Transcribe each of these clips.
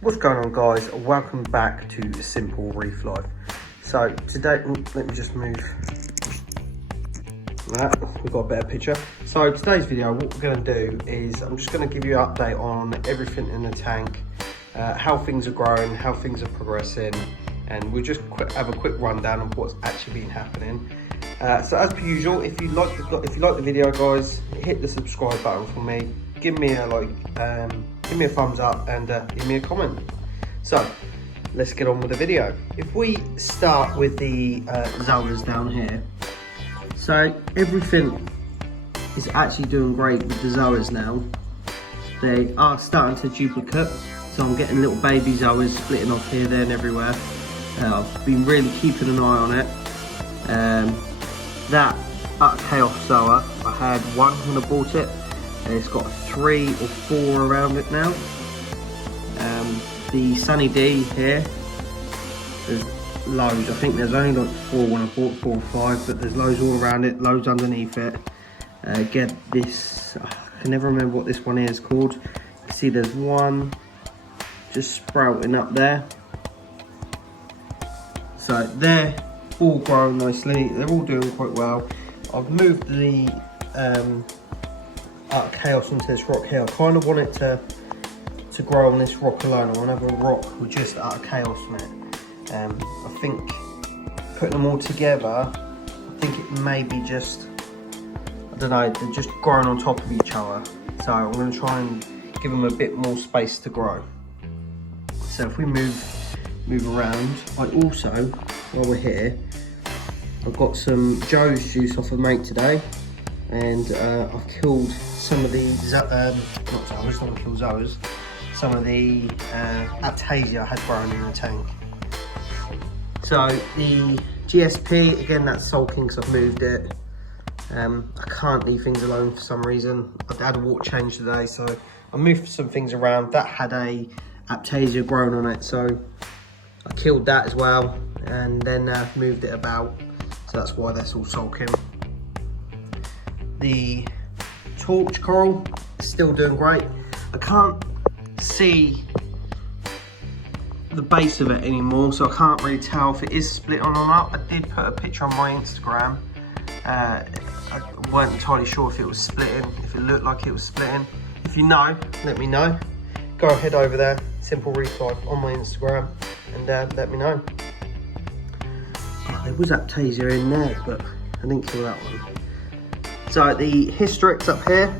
What's going on, guys? Welcome back to Simple Reef Life. So today, let me just move that, we've got a better picture. So today's video, what we're going to do is I'm just going to give you an update on everything in the tank, how things are growing, how things are progressing, and we'll just have a quick rundown of what's actually been happening. So as per usual, if you like the video, guys, hit the subscribe button for me, give me a like, give me a thumbs up, and leave me a comment. So let's get on with the video. If we start with the zoas down here, so everything is actually doing great with the zoas now. They are starting to duplicate, so I'm getting little baby zoas splitting off here, there and everywhere. I've been really keeping an eye on it. That chaos zoa, I had one when I bought it, and it's got 3 or 4 around it now. The Sunny D here, there's loads. I think there's only like 4 when I bought 4 or 5, but there's loads all around it, loads underneath it. Get this, I can never remember what this one is called. You can see there's one just sprouting up there. So they're all growing nicely, they're all doing quite well. I've moved the chaos into this rock here. I kind of want it to grow on this rock alone. I want to have a rock with just chaos on it. I think putting them all together, I think it may be just, I don't know, they're just growing on top of each other. So I'm going to try and give them a bit more space to grow. So if we move around, I also, while we're here, I've got some Joe's juice off a mate today, and I've killed some of the, not zoas, don't kill zoas, some of the Aptasia I had growing in the tank. So the GSP, again, that's sulking because I've moved it. I can't leave things alone for some reason. I had a water change today, so I moved some things around. That had a Aptasia growing on it, so I killed that as well, and then moved it about. So that's why that's all sulking. The torch coral is still doing great. I can't see the base of it anymore, so I can't really tell if it is split on or not. I did put a picture on my Instagram. I weren't entirely sure if it was splitting, if it looked like it was splitting. If you know, let me know. Go ahead over there, Simple Reef Life on my Instagram, and let me know. Oh, there was Aptasia in there, but I didn't kill that one. So the Hystrix up here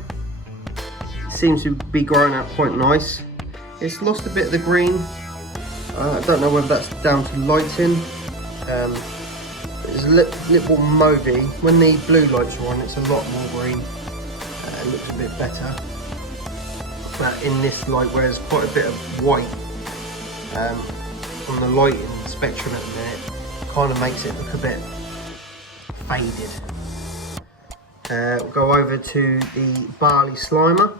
seems to be growing out quite nice. It's lost a bit of the green. I don't know whether that's down to lighting. It's a little mauvey. When the blue lights are on, it's a lot more green. It looks a bit better. But in this light, where there's quite a bit of white on the lighting spectrum at the minute, kind of makes it look a bit faded. We'll go over to the barley slimer.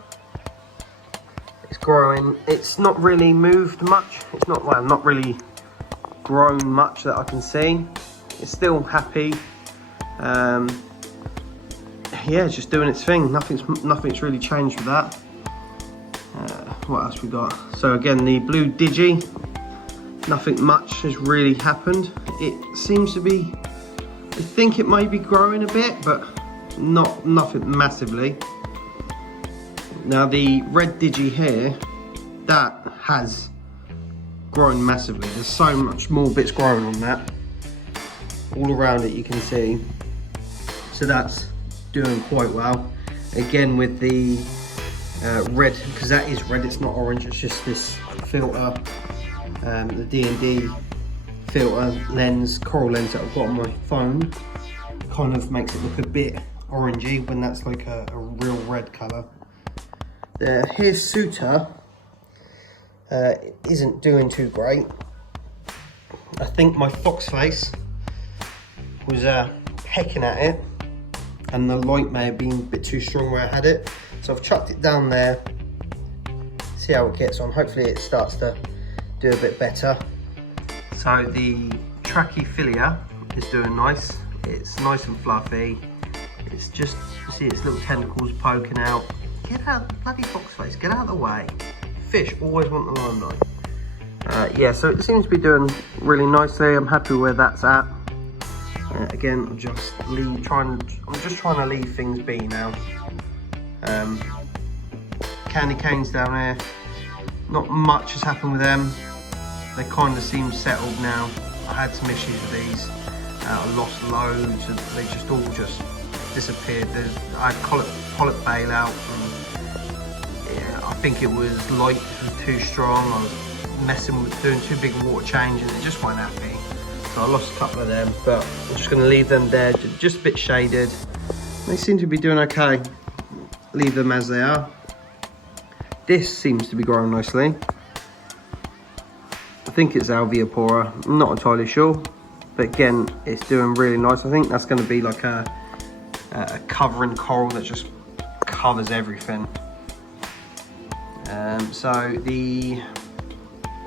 It's growing. It's not really moved much. It's not, well, not really grown much that I can see. It's still happy. Yeah, it's just doing its thing. Nothing's really changed with that. What else we got? So again, the blue digi. Nothing much has really happened. It seems to be, I think it may be growing a bit, but nothing massively. Now the red digi here, that has grown massively. There's so much more bits growing on that. All around it you can see. So that's doing quite well. Again with the red, because that is red, it's not orange, it's just this filter, the D&D filter lens, coral lens that I've got on my phone, kind of makes it look a bit orangey when that's like a real red colour. Here's Suter, isn't doing too great. I think my fox face was pecking at it, and the light may have been a bit too strong where I had it. So I've chucked it down there, see how it gets on. Hopefully it starts to do a bit better. So the Trachyphilia is doing nice. It's nice and fluffy. It's just, you see its little tentacles poking out. Get out, bloody fox face, get out of the way. Fish always want the limelight. Yeah, so it seems to be doing really nicely. I'm happy where that's at. Again, I'm just trying to leave things be now. Candy canes down there, not much has happened with them. They kind of seem settled now. I had some issues with these. I lost loads, and they just all disappeared. I had polyp bailout, and yeah, I think it was light, it was too strong. I was messing with doing too big a water change, and it just weren't happy. So I lost a couple of them, but I'm just going to leave them there, just a bit shaded. They seem to be doing okay. Leave them as they are. This seems to be growing nicely. I think it's Alveopora, I'm not entirely sure. But again, it's doing really nice. I think that's going to be like a covering coral that just covers everything. So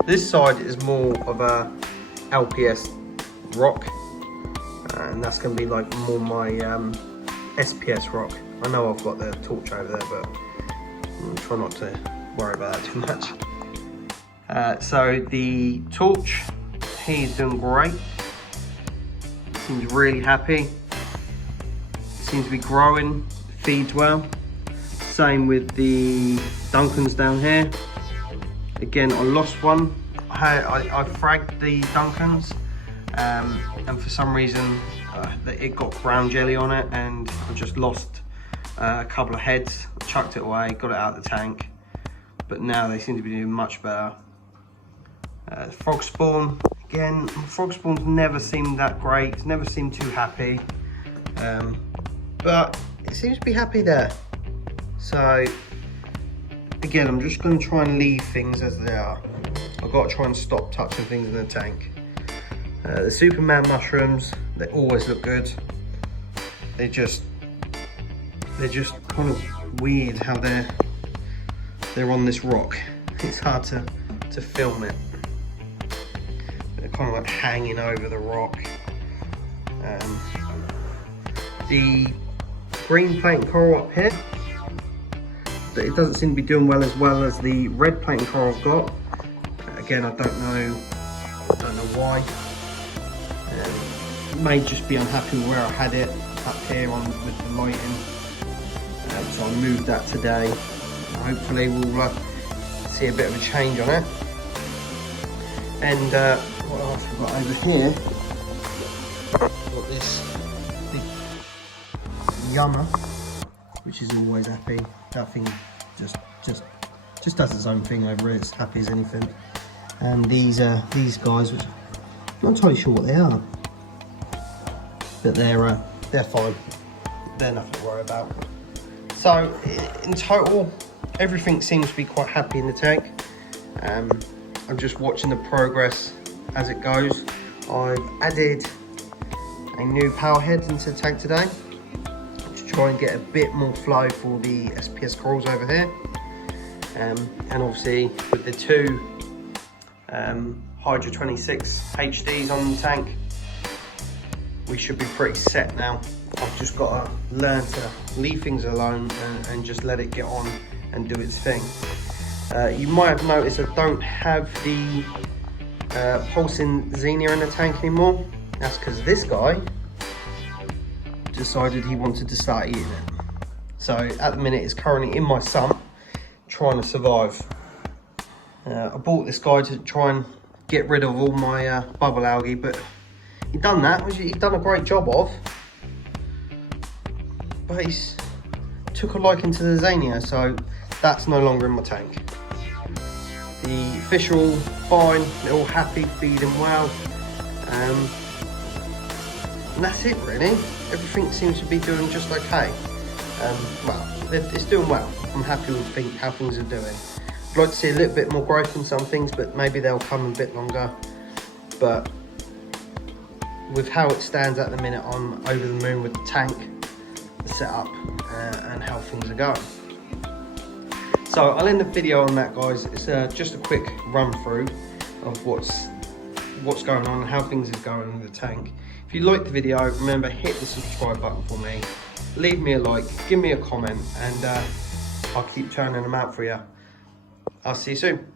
this side is more of a LPS rock, and that's going to be like more my SPS rock. I know I've got the torch over there, but I'll try not to worry about that too much. So the torch, he's doing great. Seems really happy. Seems to be growing, feeds well. Same with the Duncans down here. Again, I lost one. I fragged the Duncans, and for some reason it got ground jelly on it, and I just lost a couple of heads. Chucked it away, got it out of the tank, but now they seem to be doing much better. Frog spawn, again, frog spawns never seemed that great. It's never seemed too happy, but it seems to be happy there. So again, I'm just going to try and leave things as they are. I've got to try and stop touching things in the tank. The Superman mushrooms, they always look good. They're just kind of weird how they're on this rock. It's hard to film it. They're kind of like hanging over the rock. The green plankton coral up here, it doesn't seem to be doing well as the red plankton coral I've got. Again, I don't know why. It may just be unhappy with where I had it up here with the lighting. So I moved that today. Hopefully we'll see a bit of a change on it. And what else we've got over here? Got this big Yummer, which is always happy. That thing just does its own thing over it. It's happy as anything. And these guys, which I'm not entirely sure what they are, but they're fine. They're nothing to worry about. So in total, everything seems to be quite happy in the tank. I'm just watching the progress as it goes. I've added a new power head into the tank today to try and get a bit more flow for the SPS corals over here. And obviously with the two Hydra 26 HDs on the tank, we should be pretty set now. I've just got to learn to leave things alone and just let it get on and do its thing. You might have noticed I don't have the pulsing Xenia in the tank anymore. That's because this guy decided he wanted to start eating it. So at the minute it's currently in my sump trying to survive. I bought this guy to try and get rid of all my bubble algae, but he done that, which he's done a great job of. But he's took a liking to the Xenia, so that's no longer in my tank. The fish are all fine, they're all happy, feeding well. And that's it really. Everything seems to be doing just okay. Well, it's doing well. I'm happy with how things are doing. I'd like to see a little bit more growth in some things, but maybe they'll come a bit longer. But with how it stands at the minute, I'm over the moon with the tank, the setup, and how things are going. So I'll end the video on that, guys. It's just a quick run through of what's going on and how things are going with the tank. If you liked the video, remember, hit the subscribe button for me, leave me a like, give me a comment, and I'll keep turning them out for you. I'll see you soon.